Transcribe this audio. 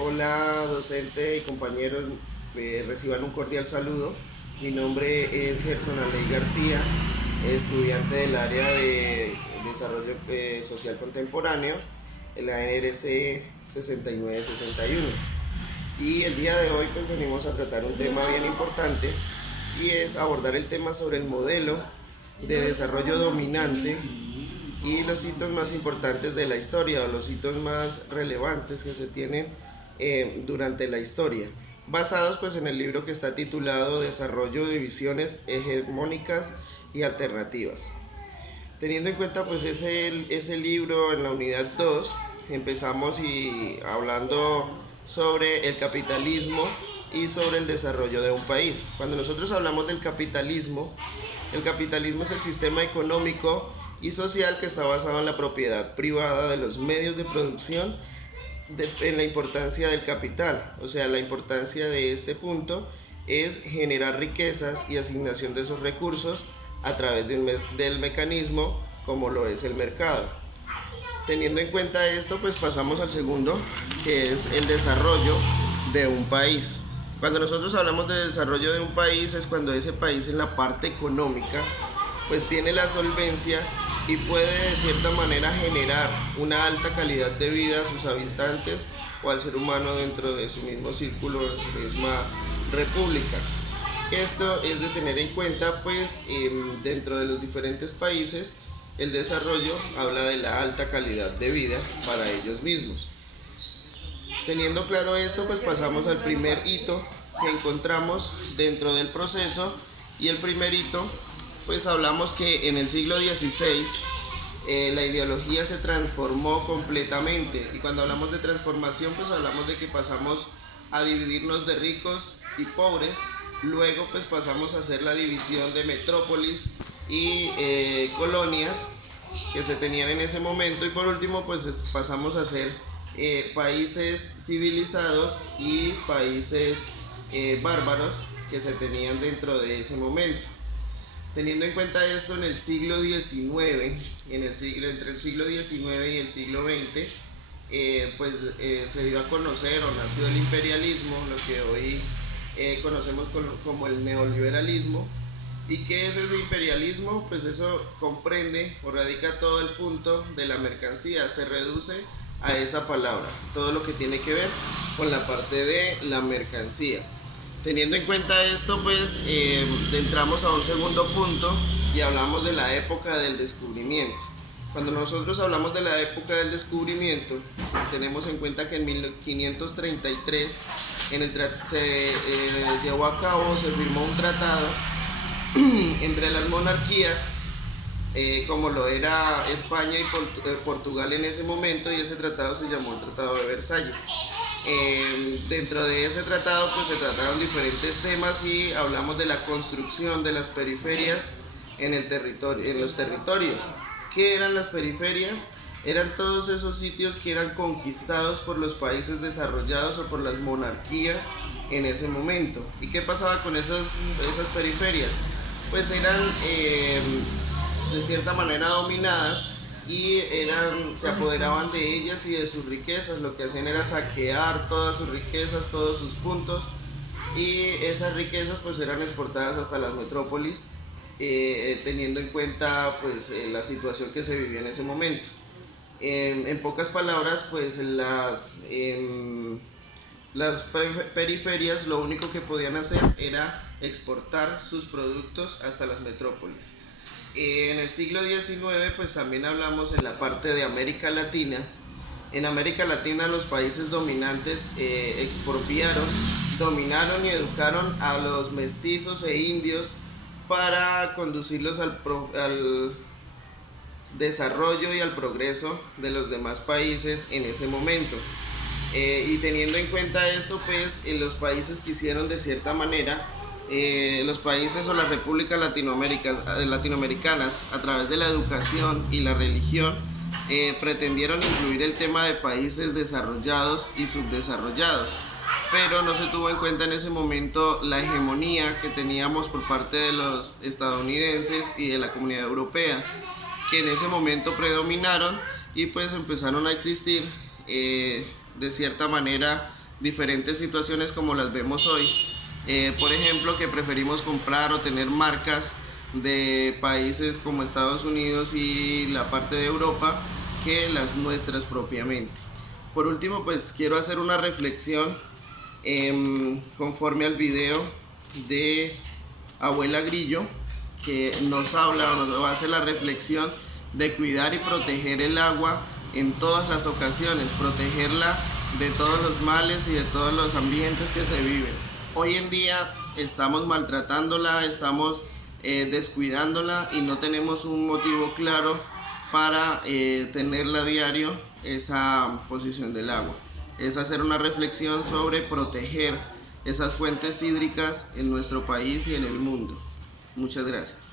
Hola docente y compañeros, reciban un cordial saludo. Mi nombre es Gerson Aley García, estudiante del área de Desarrollo Social Contemporáneo en la NRC 6961. Y el día de hoy pues venimos a tratar un tema bien importante y es abordar el tema sobre el modelo de desarrollo dominante y los hitos más importantes de la historia o los hitos más relevantes que se tienen durante la historia, basados pues en el libro que está titulado Desarrollo de visiones hegemónicas y alternativas. Teniendo en cuenta pues ese libro en la unidad 2 empezamos hablando sobre el capitalismo y sobre el desarrollo de un país. Cuando nosotros hablamos del capitalismo, el capitalismo es el sistema económico y social que está basado en la propiedad privada de los medios de producción, en la importancia del capital. O sea, la importancia de este punto es generar riquezas y asignación de esos recursos a través del mecanismo como lo es el mercado. Teniendo en cuenta esto, pues pasamos al segundo, que es el desarrollo de un país. Cuando nosotros hablamos de desarrollo de un país es cuando ese país en la parte económica pues tiene la solvencia y puede de cierta manera generar una alta calidad de vida a sus habitantes o al ser humano dentro de su mismo círculo, de su misma república. Esto es de tener en cuenta pues dentro de los diferentes países el desarrollo habla de la alta calidad de vida para ellos mismos. Teniendo claro esto, pues pasamos al primer hito que encontramos dentro del proceso, y el primer hito pues hablamos que en el siglo XVI la ideología se transformó completamente, y cuando hablamos de transformación pues hablamos de que pasamos a dividirnos de ricos y pobres. Luego pues pasamos a hacer la división de metrópolis y colonias que se tenían en ese momento, y por último pues pasamos a hacer países civilizados y países bárbaros que se tenían dentro de ese momento. Teniendo en cuenta esto, en el siglo XIX, entre el siglo XIX y el siglo XX, se dio a conocer o nació el imperialismo, lo que hoy conocemos como el neoliberalismo. ¿Y qué es ese imperialismo? Pues eso comprende o radica todo el punto de la mercancía, se reduce a esa palabra, todo lo que tiene que ver con la parte de la mercancía. Teniendo en cuenta esto, pues entramos a un segundo punto y hablamos de la época del descubrimiento. Cuando nosotros hablamos de la época del descubrimiento, tenemos en cuenta que en 1533 se llevó a cabo, se firmó un tratado entre las monarquías, como lo era España y Portugal en ese momento, y ese tratado se llamó el Tratado de Versalles. Dentro de ese tratado pues se trataron diferentes temas y hablamos de la construcción de las periferias en los territorios. ¿Qué eran las periferias? Eran todos esos sitios que eran conquistados por los países desarrollados o por las monarquías en ese momento. ¿Y qué pasaba con esas periferias? Pues eran de cierta manera dominadas y se apoderaban de ellas y de sus riquezas. Lo que hacían era saquear todas sus riquezas, todos sus puntos, y esas riquezas pues eran exportadas hasta las metrópolis, teniendo en cuenta pues la situación que se vivía en ese momento. En pocas palabras, pues las periferias lo único que podían hacer era exportar sus productos hasta las metrópolis. En el siglo XIX pues también hablamos en la parte de América Latina. En América Latina los países dominantes expropiaron, dominaron y educaron a los mestizos e indios para conducirlos al desarrollo y al progreso de los demás países en ese momento. Y teniendo en cuenta esto, pues los países quisieron de cierta manera, los países o las repúblicas latinoamericanas, a través de la educación y la religión, pretendieron incluir el tema de países desarrollados y subdesarrollados, pero no se tuvo en cuenta en ese momento la hegemonía que teníamos por parte de los estadounidenses y de la comunidad europea, que en ese momento predominaron y pues empezaron a existir de cierta manera diferentes situaciones como las vemos hoy. Por ejemplo, que preferimos comprar o tener marcas de países como Estados Unidos y la parte de Europa que las nuestras propiamente. Por último, pues quiero hacer una reflexión conforme al video de Abuela Grillo, que nos habla o nos hace la reflexión de cuidar y proteger el agua en todas las ocasiones, protegerla de todos los males y de todos los ambientes que se viven. Hoy en día estamos maltratándola, estamos descuidándola y no tenemos un motivo claro para tenerla a diario esa posición del agua. Es hacer una reflexión sobre proteger esas fuentes hídricas en nuestro país y en el mundo. Muchas gracias.